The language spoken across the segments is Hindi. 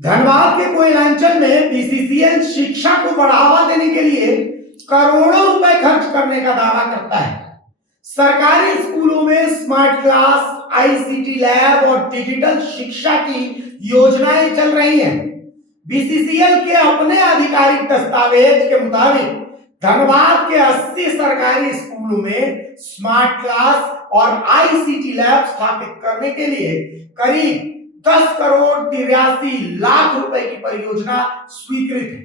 धनबाद के कोयलांचल में बीसीसीएल शिक्षा को बढ़ावा देने के लिए करोड़ों रुपए खर्च करने का दावा करता है। सरकारी स्कूलों में स्मार्ट क्लास, आईसीटी लैब और डिजिटल शिक्षा की योजनाएं चल रही हैं। बीसीसीएल के अपने आधिकारिक दस्तावेज के मुताबिक धनबाद के 80 सरकारी स्कूलों में स्मार्ट क्लास और आईसीटी लैब स्थापित करने के लिए करीब 10 करोड़ 83 लाख रुपए की परियोजना स्वीकृत है।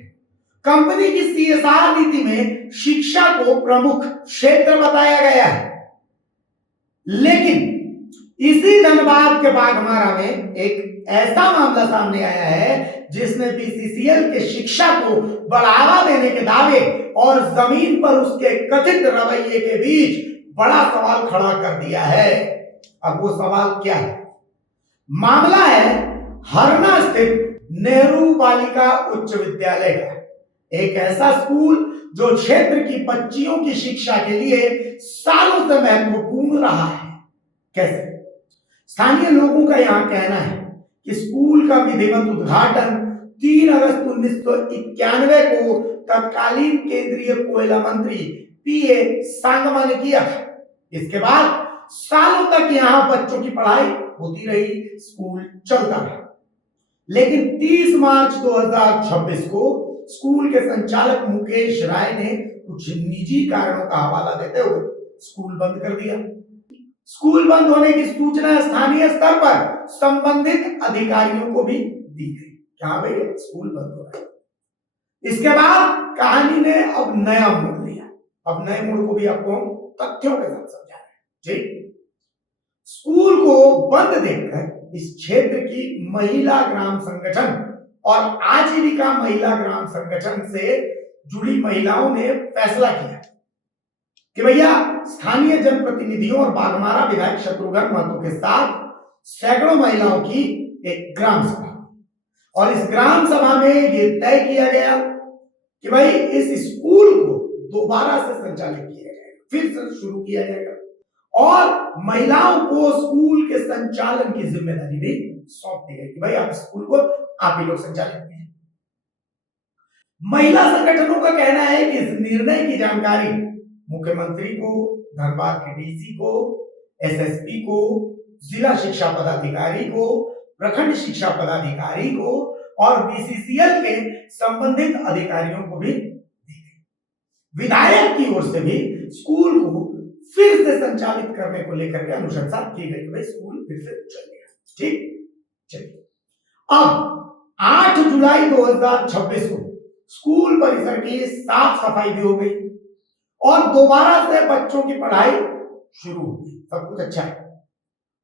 कंपनी की सीएसआर नीति में शिक्षा को प्रमुख क्षेत्र बताया गया है, लेकिन इसी धनबाद के बाघमारा में एक ऐसा मामला सामने आया है जिसने बीसीसीएल के शिक्षा को बढ़ावा देने के दावे और जमीन पर उसके कथित रवैये के बीच बड़ा सवाल खड़ा कर दिया है। अब वो सवाल क्या है? मामला है हरना स्थित नेहरू बालिका उच्च विद्यालय का, एक ऐसा स्कूल जो क्षेत्र की बच्चियों की शिक्षा के लिए सालों से महत्वपूर्ण रहा है। कैसे? स्थानीय लोगों का यहां कहना है कि स्कूल का विधिवत उद्घाटन 3 अगस्त 1991 को तत्कालीन केंद्रीय कोयला मंत्री पीए सांगमा ने किया था। इसके बाद सालों तक यहां बच्चों की पढ़ाई होती रही, स्कूल चलता रहा। लेकिन 30 मार्च 2026 को स्कूल के संचालक मुकेश राय ने कुछ निजी कारणों का हवाला देते हुए स्कूल बंद कर दिया। स्कूल बंद होने की सूचना स्थानीय स्तर पर संबंधित अधिकारियों को भी दी गई। क्या भाई, स्कूल बंद हो रहा है। इसके बाद कहानी ने अब नया मोड़ लिया। अब नए मोड़ को भी आपको हम तथ्यों के साथ समझा रहे हैं। जी, स्कूल को बंद देखकर इस क्षेत्र की महिला ग्राम संगठन और आजीविका महिला ग्राम संगठन से जुड़ी महिलाओं ने फैसला किया कि भैया स्थानीय जनप्रतिनिधियों और बाघमारा विधायक शत्रुघ्न महतो के साथ सैकड़ों महिलाओं की एक ग्राम सभा, और इस ग्राम सभा में यह तय किया गया कि भाई इस स्कूल को दोबारा से संचालित किया जाएगा, फिर से शुरू किया जाएगा और महिलाओं को स्कूल के संचालन की जिम्मेदारी भी सौंप दी गई कि भाई आप स्कूल को आप ही लोग संचालित कीजिए। महिला संगठनों का कहना है कि इस निर्णय की जानकारी मुख्यमंत्री को, धनबाद के डीसी को, एसएसपी को, जिला शिक्षा पदाधिकारी को, प्रखंड शिक्षा पदाधिकारी को और बीसीसीएल के संबंधित अधिकारियों को भी दी गई। विधायक की ओर से भी स्कूल को फिर से संचालित करने को लेकर के अनुशंसा की गई कि स्कूल फिर से चलेगा। ठीक, चलिए। अब 8 जुलाई 2026 को स्कूल परिसर की साफ सफाई भी हो गई और दोबारा से बच्चों की पढ़ाई शुरू हो गई। सब कुछ अच्छा है।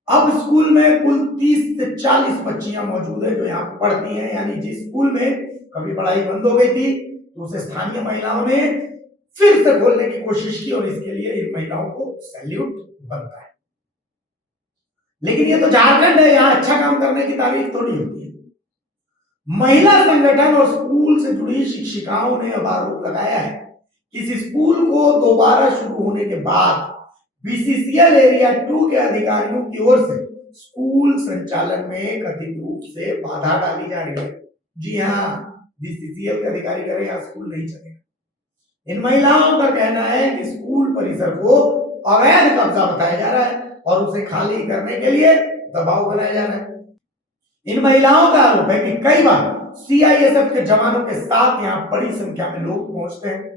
अब स्कूल में कुल 30 से 40 बच्चियां मौजूद है जो यहाँ पढ़ती हैं। यानी जिस स्कूल में कभी पढ़ाई बंद हो गई थी तो उसे स्थानीय महिलाओं ने फिर से खोलने की कोशिश की और इसके लिए इन महिलाओं को सैल्यूट बनता है। लेकिन ये तो झारखंड है, यहाँ अच्छा काम करने की तारीफ थोड़ी होती है। महिला संगठन और स्कूल से जुड़ी शिक्षिकाओं ने अब आरोप लगाया है कि इस स्कूल को दोबारा शुरू होने के बाद बीसीसीएल एरिया 2 के अधिकारियों की ओर से स्कूल संचालन में कथित रूप से बाधा डाली जा रही है। जी हाँ, बीसीसीएल के अधिकारी कह रहे हैं यहाँ स्कूल नहीं चलेगा। इन महिलाओं का कहना है कि स्कूल परिसर को अवैध कब्जा बताया जा रहा है और उसे खाली करने के लिए दबाव बनाया जा रहा है। इन महिलाओं का आरोप है कि कई बार सीआईएसएफ के जवानों के साथ यहाँ बड़ी संख्या में लोग पहुंचते हैं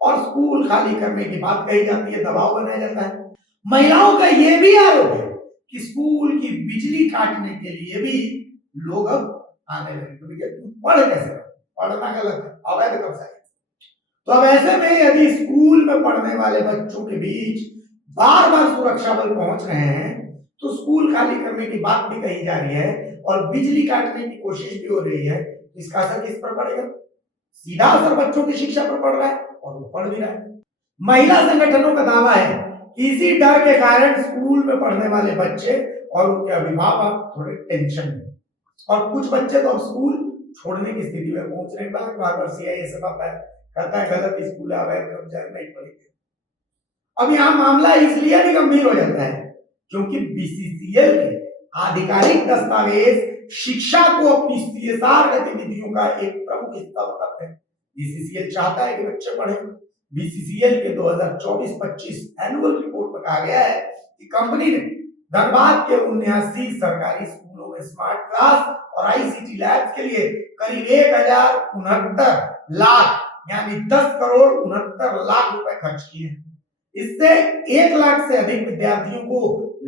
और स्कूल खाली करने की बात कही जाती है, दबाव बनाया जाता है। महिलाओं का यह भी आरोप है कि स्कूल की बिजली काटने के लिए भी लोग अब आने लगे। पढ़ कैसे? पढ़ना गलत है, अवैध कब्जा है। तो अब ऐसे में यदि स्कूल में पढ़ने वाले बच्चों के बीच बार बार सुरक्षा बल पहुंच रहे हैं तो स्कूल खाली करने की बात भी कही जा रही है और बिजली काटने की कोशिश भी हो रही है। इसका असर किस पर पड़ेगा? सीधा असर बच्चों की शिक्षा पर पड़ रहा है और वो पढ़ भी रहा है। महिला संगठनों का दावा है कि इसी डर के कारण स्कूल में पढ़ने वाले बच्चे और उनके अभिभावक थोड़े टेंशन में, और कुछ बच्चे तो अब स्कूल छोड़ने की स्थिति में पहुंच रहे हैं। बार बार सीआईएसएफ आता है, कहता है गलत स्कूल है, अवैध कब्जा नहीं पड़ेगा। अब यहाँ मामला इसलिए भी गंभीर हो जाता है क्योंकि बीसीसीएल के आधिकारिक दस्तावेज शिक्षा को अपनी CSR गतिविधियों का एक प्रमुख हिस्सा बताते हैं। BCCL चाहता है कि बच्चे पढ़ें। BCCL के 2024-25 एनुअल रिपोर्ट में कहा गया है कि कंपनी ने धनबाद के 79 सरकारी स्कूलों में स्मार्ट क्लास और ICT लैब्स के लिए करीब 1069 लाख यानी 10 करोड़ 69 लाख रुपए खर्च किए हैं। इससे 1 लाख से अधिक विद्यार्थियों को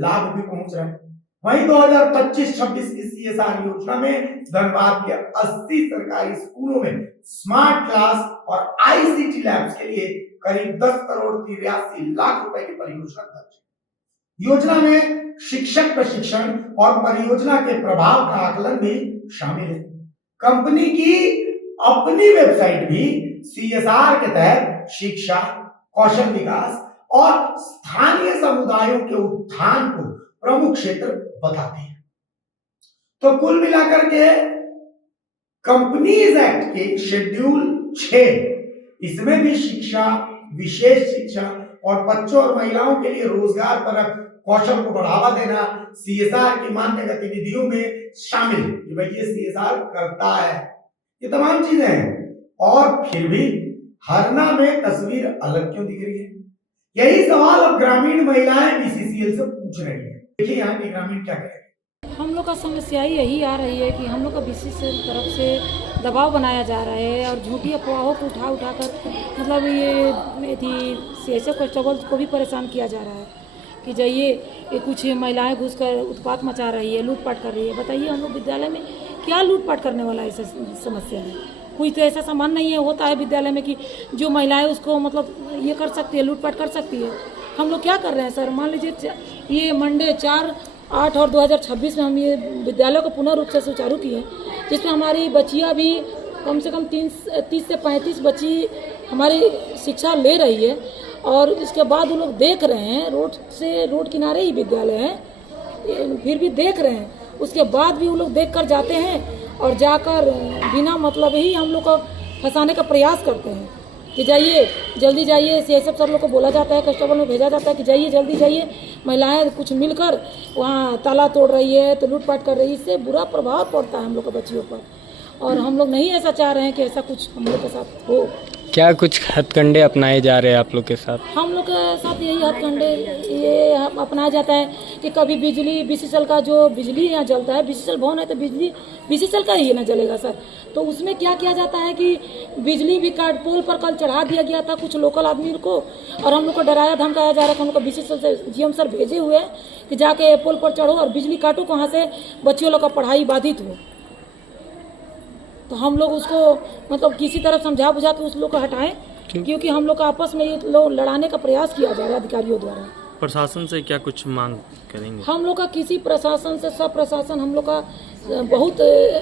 लाभ भी पहुंच रहा है। वहीं 2025-26 की CSR योजना में धनबाद के 80 सरकारी स्कूलों में स्मार्ट क्लास और ICT लैब्स के लिए करीब 10 करोड़ 83 लाख रुपए की परियोजना दर्ज है। योजना में शिक्षक प्रशिक्षण और परियोजना के प्रभाव का आकलन भी शामिल है। कंपनी की अपनी वेबसाइट भी CSR के तहत शिक्षा, कौशल विकास और स्थानीय समुदायों के उत्थान को प्रमुख क्षेत्र बताती है। तो कुल मिलाकर के कंपनीज एक्ट के शेड्यूल 6 इसमें भी शिक्षा, विशेष शिक्षा और बच्चों और महिलाओं के लिए रोजगार परक कौशल को बढ़ावा देना CSR की मान्य गतिविधियों में शामिल कि भाई ये CSR करता है। ये तमाम चीजें हैं और फिर भी हरना में तस्वीर अलग क्यों दिख रही है? यही सवाल अब ग्रामीण महिलाएं BCCL से पूछ रही है। देखिए यहाँ के ग्रामीण क्या कह रहे हैं। हम लोग का समस्या यही आ रही है कि हम लोग का BCCL तरफ से दबाव बनाया जा रहा है और झूठी अफवाहों को उठा कर मतलब ये CSF कांस्टेबल को भी परेशान किया जा रहा है कि जाइए ये कुछ महिलाएं घुसकर उत्पात मचा रही है, लूटपाट कर रही है। बताइए हम लोग विद्यालय में क्या लूटपाट करने वाला ऐसा समस्या है? कोई तो ऐसा सामान नहीं है होता है विद्यालय में कि जो महिलाएं उसको मतलब ये कर सकती है, लूटपाट कर सकती है। हम लोग क्या कर रहे हैं सर? मान लीजिए ये मंडे 4, 8 और 2026 में हम ये विद्यालय को पुनः रूप से सुचारू किए, जिसमें हमारी बच्चियाँ भी कम से कम 30 से 35 बच्ची हमारी शिक्षा ले रही है। और इसके बाद वो लोग देख रहे हैं, रोड किनारे ही विद्यालय है, फिर भी देख रहे हैं। उसके बाद भी वो लोग देख कर जाते हैं और जाकर बिना मतलब ही हम लोग को फंसाने का प्रयास करते हैं कि जाइए जल्दी जाइए। CSF सर लोग को बोला जाता है, कांस्टेबल में भेजा जाता है कि जाइए जल्दी जाइए। महिलाएं कुछ मिलकर वहाँ ताला तोड़ रही है तो लूटपाट कर रही है। इससे बुरा प्रभाव पड़ता है हम लोग के बच्चियों पर और हम लोग नहीं ऐसा चाह रहे हैं कि ऐसा कुछ हम लोग के साथ हो। क्या कुछ हथकंडे अपनाए जा रहे हैं आप लोग के साथ? हम लोग के साथ यही हथकंडे ये अपनाया जाता है कि कभी बिजली BCCL का जो बिजली यहाँ जलता है, BCCL भवन है तो बिजली BCCL का ही ना जलेगा सर। तो उसमें क्या किया जाता है कि बिजली भी काट पोल पर कल चढ़ा दिया गया था कुछ लोकल आदमी को और हम लोग को डराया धमकाया जा रहा है। हम लोग को BCCL से GM सर भेजे हुए हैं कि जाके पोल पर चढ़ो और बिजली काटो, वहाँ से बच्चियों लोग का पढ़ाई बाधित हो। तो हम लोग उसको मतलब किसी तरह समझा बुझा के उस लोग को हटाएं, क्योंकि हम लोग का आपस में ये लोग लड़ाने का प्रयास किया जा रहा है अधिकारियों द्वारा। प्रशासन से क्या कुछ मांग करेंगे? हम लोग का किसी प्रशासन से, सब प्रशासन हम लोग का बहुत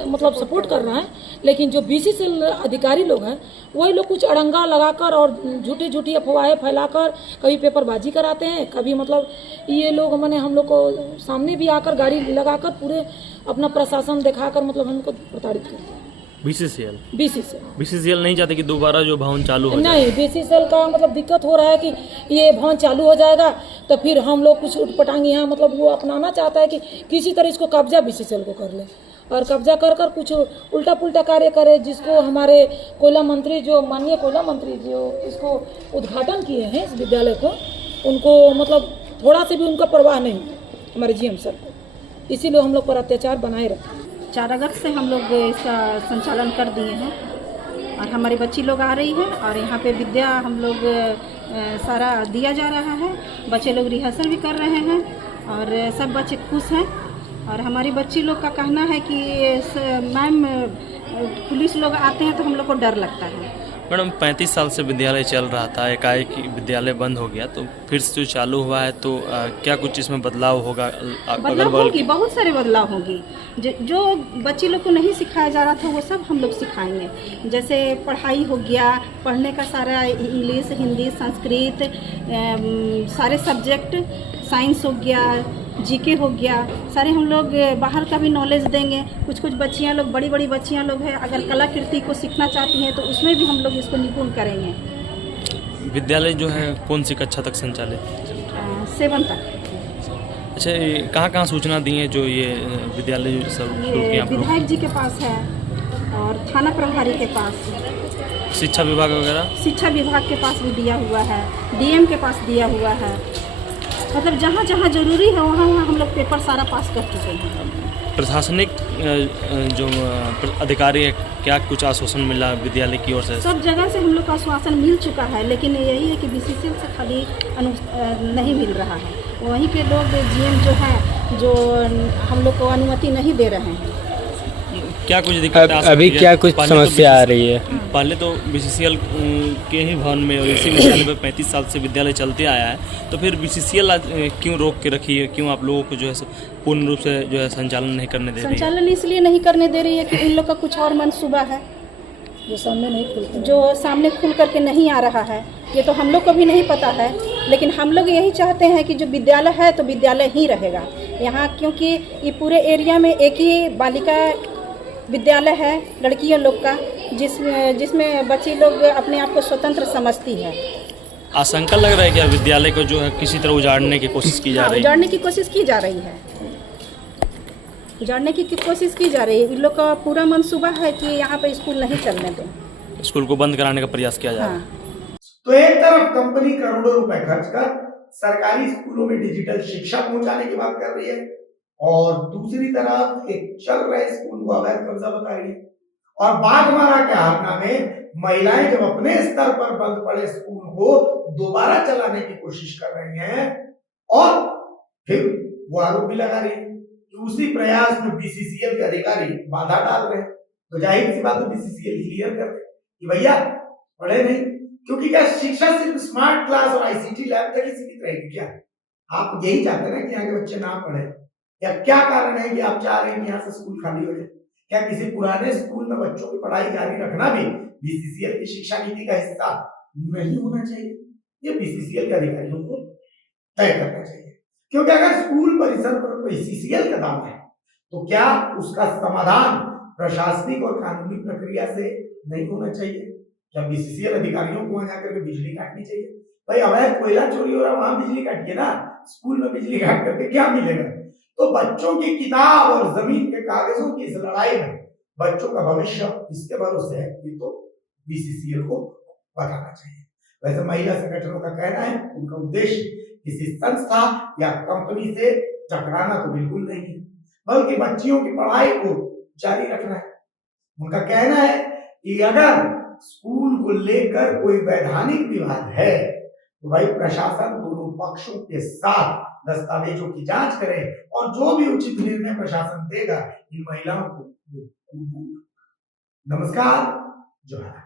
मतलब सपोर्ट कर रहा है, लेकिन जो BCCL अधिकारी लोग हैं वही लोग कुछ अड़ंगा लगाकर और झूठी अफवाहें फैलाकर कभी पेपरबाजी कराते हैं, कभी मतलब ये लोग मैंने हम लोग को सामने भी आकर गाड़ी लगाकर पूरे अपना प्रशासन दिखाकर मतलब हमको प्रताड़ित करते हैं। BCCL नहीं चाहते कि दोबारा जो भवन चालू हो नहीं, BCCL का मतलब दिक्कत हो रहा है कि ये भवन चालू हो जाएगा तो फिर हम लोग कुछ उठपटांग यहाँ मतलब वो अपनाना चाहता है कि किसी तरह इसको कब्जा BCCL को कर ले और कब्जा कर कुछ उल्टा पुल्टा कार्य करे, जिसको हमारे कोयला मंत्री जो माननीय कोयला मंत्री जो इसको उद्घाटन किए हैं इस विद्यालय को, उनको मतलब थोड़ा से भी उनका परवाह नहीं हमारे GM सर को, इसीलिए हम लोग पर अत्याचार बनाए रखें। 4 अगस्त से हम लोग इसका संचालन कर दिए हैं और हमारी बच्ची लोग आ रही है और यहाँ पे विद्या हम लोग सारा दिया जा रहा है। बच्चे लोग रिहर्सल भी कर रहे हैं और सब बच्चे खुश हैं। और हमारी बच्ची लोग का कहना है कि मैम पुलिस लोग आते हैं तो हम लोग को डर लगता है। मैडम 35 साल से विद्यालय चल रहा था, एकाएक विद्यालय बंद हो गया तो फिर से जो चालू हुआ है तो क्या कुछ इसमें बदलाव होगा? बदलाव होगी, बहुत सारे बदलाव होगी। जो बच्चे लोग को नहीं सिखाया जा रहा था वो सब हम लोग सिखाएंगे। जैसे पढ़ाई हो गया, पढ़ने का सारा इंग्लिश, हिंदी, संस्कृत, सारे सब्जेक्ट, साइंस हो गया, GK हो गया, सारे हम लोग बाहर का भी नॉलेज देंगे। कुछ बच्चियां लोग, बड़ी बच्चियां लोग हैं, अगर कलाकृति को सीखना चाहती हैं तो उसमें भी हम लोग इसको निपुण करेंगे। विद्यालय जो है कौन सी कक्षा तक संचालित? 7 तक। अच्छा, कहाँ सूचना दी है जो ये विद्यालय जो सब शुरू ये किए आप लोग? विधायक जी के पास है और थाना प्रभारी के पास, शिक्षा विभाग वगैरह? शिक्षा विभाग के पास भी दिया हुआ है, डीएम के पास दिया हुआ है। मतलब जहाँ जहाँ जरूरी है वहाँ वहाँ हम लोग पेपर सारा पास कर चुके हैं। प्रशासनिक जो अधिकारी है, क्या कुछ आश्वासन मिला विद्यालय की ओर से? सब जगह से हम लोग का आश्वासन मिल चुका है, लेकिन यही है कि बीसीसीएल से खाली नहीं मिल रहा है। वहीं के लोग जीएम जो हैं जो हम लोग को अनुमति नहीं दे रहे हैं। क्या कुछ दिक्कत अभी क्या कुछ समस्या आ रही है? पहले तो बीसीसीएल के ही भवन में और इसी विद्यालय में 35 साल से विद्यालय चलते आया है, तो फिर बीसीसीएल आज क्यों रोक के रखी है? क्यों आप लोगों को जो है पूर्ण रूप से जो है संचालन नहीं करने दे रही है? संचालन इसलिए नहीं करने दे रही है कि इन लोग का कुछ और मनसूबा है जो सामने खुल करके नहीं आ रहा है। ये तो हम लोग को भी नहीं पता है, लेकिन हम लोग यही चाहते हैं कि जो विद्यालय है तो विद्यालय ही रहेगा यहाँ, क्योंकि ये पूरे एरिया में एक ही बालिका विद्यालय है लड़कियों लोग का, जिसमें बच्ची लोग अपने आप को स्वतंत्र समझती है। आशंका लग रहा है कि विद्यालय को जो है किसी तरह उजाड़ने की कोशिश की जा रही है? उजाड़ने की कोशिश की जा रही है, उजाड़ने की कोशिश की जा रही है। इन लोग का पूरा मंसूबा है कि यहाँ पे स्कूल नहीं चलने दें, स्कूल को बंद कराने का प्रयास किया जा रहा है। तो एक तरफ कंपनी करोड़ों रुपए खर्च कर सरकारी स्कूलों में डिजिटल शिक्षा पहुंचाने की बात कर रही है, और दूसरी तरफ एक चल रहे स्कूल को अवैध कब्जा बता रही है। और बाघमारा के हावड़ा में महिलाएं जब अपने स्तर पर बंद पड़े स्कूल को दोबारा चलाने की कोशिश कर रही हैं, और फिर वो आरोप भी लगा रही है कि उसी प्रयास में बीसीसीएल के अधिकारी बाधा डाल रहे हैं। तो जाहिर सी बात है बीसीसीएल क्लियर कर दे कि भैया पढ़े नहीं, क्योंकि क्या शिक्षा सिर्फ स्मार्ट क्लास और आईसीटी लैब तक ही सीमित रहेगी क्या? आप यही चाहते हैं ना कि यहाँ के बच्चे ना पढ़े, या क्या कारण है कि आप चाह रहे हैं कि यहाँ से स्कूल खाली हो जाए? क्या किसी पुराने स्कूल में बच्चों की पढ़ाई जारी रखना भी बीसीसीएल की शिक्षा नीति का हिस्सा नहीं होना चाहिए? ये बीसीसीएल के अधिकारियों को तय करना चाहिए, क्योंकि अगर स्कूल परिसर पर बीसीसीएल का दावा है तो क्या उसका समाधान प्रशासनिक और कानूनी प्रक्रिया से नहीं होना चाहिए? क्या बीसीसीएल अधिकारियों को वहां जाकर के बिजली काटनी चाहिए? भाई अवैध कोयला चोरी हो रहा, वहां बिजली काटिए ना, स्कूल में बिजली काट करके क्या मिलेगा? तो बच्चों की किताब और जमीन के कागजों की इस लड़ाई में बच्चों का भविष्य किसके भरोसे है, ये तो बीसीसीएल को बताना चाहिए। वैसे महिला संगठनों का कहना है उनका उद्देश्य किसी संस्था या कंपनी से टकराना तो बिल्कुल नहीं है, बल्कि बच्चियों की पढ़ाई को जारी रखना है। उनका कहना है कि अगर स्कूल को लेकर कोई वैधानिक विवाद है तो भाई प्रशासन दोनों पक्षों के साथ दस्तावेजों की जांच करे, और जो भी उचित निर्णय प्रशासन देगा इन महिलाओं को। नमस्कार, जोहार।